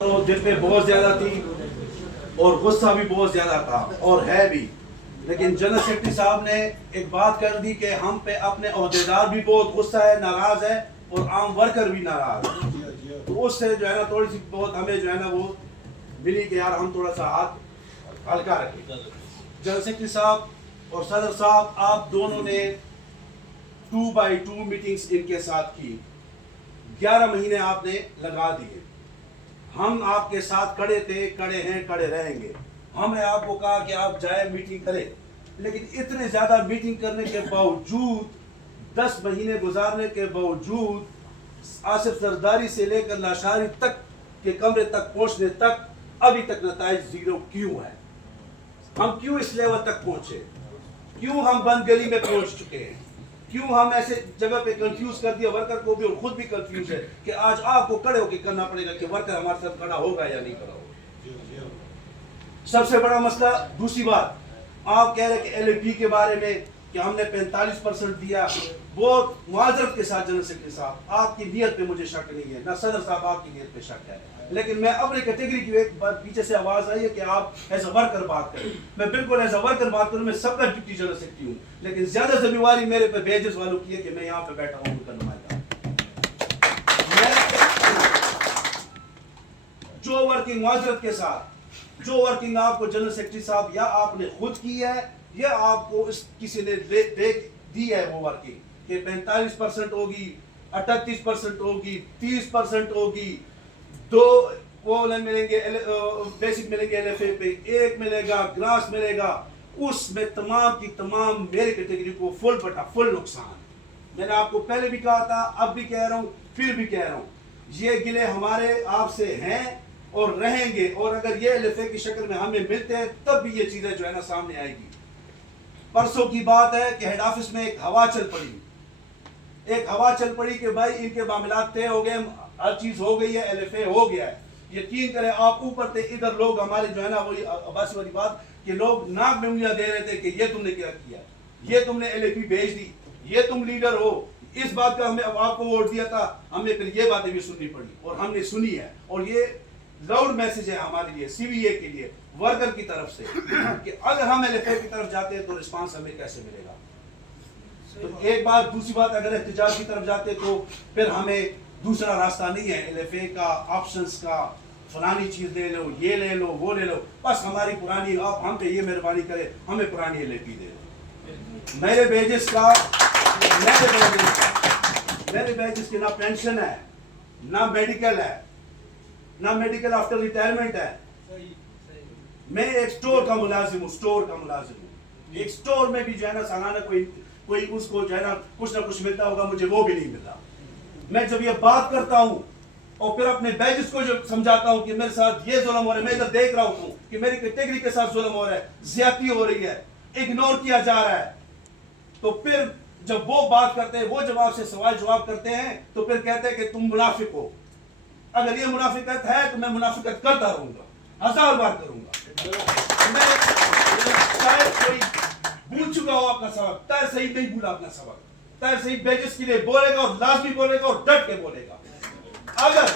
تو دل پہ بہت زیادہ تھی اور غصہ بھی بہت زیادہ تھا اور ہے بھی، لیکن جنرل سیکرٹری صاحب نے ایک بات کر دی کہ ہم پہ اپنے عہدیدار بھی بہت غصہ ہے، ناراض ہے اور عام ورکر بھی ناراض ہے۔ تو اس سے جو ہے نا تھوڑی سی بہت ہمیں جو ہے نا وہ ملی کہ یار ہم تھوڑا سا ہاتھ ہلکا رکھیں۔ جنرل سیکرٹری صاحب اور صدر صاحب آپ دونوں نے 2x2 میٹنگز ان کے ساتھ کی، 11 مہینے آپ نے لگا دیے۔ ہم آپ کے ساتھ کڑے تھے، کڑے ہیں، کڑے رہیں گے۔ ہم نے آپ کو کہا کہ آپ جائیں میٹنگ کریں، لیکن اتنے زیادہ میٹنگ کرنے کے باوجود، 10 مہینے گزارنے کے باوجود، آصف زرداری سے لے کر لاشاری تک کے کمرے تک پہنچنے تک ابھی تک نتائج زیرو کیوں ہے؟ ہم کیوں اس لیول تک پہنچے؟ کیوں ہم بند گلی میں پہنچ چکے ہیں؟ کیوں ہم ایسے جگہ پہ کنفیوز کر دیا ورکر کو بھی اور خود بھی کنفیوز ہے کہ آج آپ کو کڑے ہو کے کرنا پڑے گا کہ ورکر ہمارے ساتھ کھڑا ہوگا یا نہیں کھڑا ہوگا۔ سب سے بڑا مسئلہ دوسری بات، آپ کہہ رہے کہ ایل اے پی کے بارے میں کہ ہم نے 45% دیا، بہت معذرت کے ساتھ جنرل سیکرٹری صاحب آپ کی نیت پہ مجھے شک نہیں ہے، نہ صدر صاحب آپ کی نیت پہ شک ہے، لیکن میں اپنے کیٹیگری کی ایک بات پیچھے سے آواز آئی ہے کہ آپ ایز اے ورکر بات کریں۔ میں بالکل ایز اے ورکر بات کروں، میں سب کا ڈپٹی جنرل سیکرٹری ہوں، لیکن زیادہ ذمہ داری میرے پہ بیجز والوں کی ہے کہ میں یہاں پہ بیٹھا ہوں ان کا نمائندہ۔ جو ورکنگ معذرت کے ساتھ جو ورکنگ آپ کو جنرل سیکرٹری صاحب یا آپ نے خود کی ہے یا آپ کو کسی نے دی ہے وہ ورکنگ کہ 45% ہوگی، 38% ہوگی، 30% ہوگی، 2 وہ ملیں گے، بیسک ملیں گے ایل ایف اے پہ، 1 ملے گا، گراس ملے گا، اس میں تمام کی تمام میرے کیٹیگری کو فل نقصان۔ میں نے آپ کو پہلے بھی کہا تھا، اب بھی کہہ رہا ہوں، پھر بھی کہہ رہا ہوں، یہ گلے ہمارے آپ سے ہیں اور رہیں گے، اور اگر یہ ایل ایف اے کی شکل میں ہمیں ملتے ہیں تب بھی یہ چیزیں جو ہے نا سامنے آئے گی۔ پرسوں کی بات ہے کہ ہیڈ آفس میں ایک ہوا چل پڑی کہ بھائی ان کے معاملات طے ہو گئے، ہر چیز ہو گئی ہے، ایل ایف اے ہو گیا ہے۔ یقین کریں آپ اوپر تھے، ادھر لوگ ہمارے جو ہے نا وہی عباسی والی بات کہ لوگ ناک میں انگلیاں دے رہے تھے کہ یہ تم نے کیا کیا، یہ تم نے ایل اے پی بھیج دی، یہ تم لیڈر ہو، اس بات کا ہمیں آپ کو ووٹ دیا تھا، ہمیں پھر یہ باتیں بھی سننی پڑی اور ہم نے سنی ہے، اور یہ لاؤڈ میسج ہے ہمارے لیے، سی وی اے کے لیے، ورکر کی طرف سے کہ اگر ہم ایل ایف اے کی طرف جاتے ہیں تو رسپانس ہمیں کیسے ملے گا۔ تو ایک بات، دوسری بات، اگر احتجاج کی طرف جاتے تو پھر ہمیں دوسرا راستہ نہیں ہے ایل ایف اے کا، آپشنز کا، فلانی چیز لے لو، یہ لے لو، وہ لے لو، بس ہماری پرانی، آپ ہم پہ یہ مہربانی کرے ہمیں پرانی ایل اے پی دے دو۔ میرے بیجز کی نہ پینشن ہے، نہ میڈیکل ہے، نہ میڈیکل آفٹر ریٹائرمنٹ ہے۔ میں ایک سٹور کا ملازم ہوں، ایک سٹور میں بھی جو ہے نا سالانہ کوئی اس کو جو ہے نا کچھ نہ کچھ ملتا ہوگا، مجھے وہ بھی نہیں ملتا۔ میں جب یہ بات کرتا ہوں اور پھر اپنے بیجز کو جو سمجھاتا ہوں کہ میرے ساتھ یہ ظلم ہو رہا ہے، میں ادھر دیکھ رہا ہوں کہ میری کیٹیگری کے ساتھ ظلم ہو رہا ہے، زیادتی ہو رہی ہے، اگنور کیا جا رہا ہے، تو پھر جب وہ بات کرتے ہیں، وہ جواب سے سوال جواب کرتے ہیں تو پھر کہتے ہیں کہ تم منافق ہو۔ اگر یہ منافقت ہے تو میں منافقت کرتا رہوں گا، 1000 بار کروں گا۔ میں شاید کوئی بھول چکا ہو اپنا سبق، طاہر سعید نہیں بھولا اپنا سبق۔ طاہر سعید بیجز کے لیے بولے گا اور لازمی بولے گا اور ڈٹ کے بولے گا۔ اگر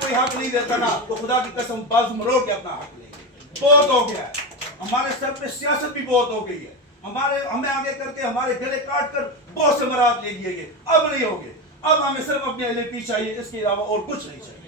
کوئی حق نہیں دیتا نا تو خدا کی قسم بازو مروڑ کے اپنا حق لیں گے۔ بہت ہو گیا ہے، ہمارے سر پہ سیاست بھی بہت ہو گئی ہے، ہمیں آگے کر کے ہمارے گلے کاٹ کر بہت سے مراد لے لیے گئے، اب نہیں ہوگے، اب ہمیں صرف اپنے ایل اے پی چاہیے، اس کے علاوہ اور کچھ نہیں چاہیے۔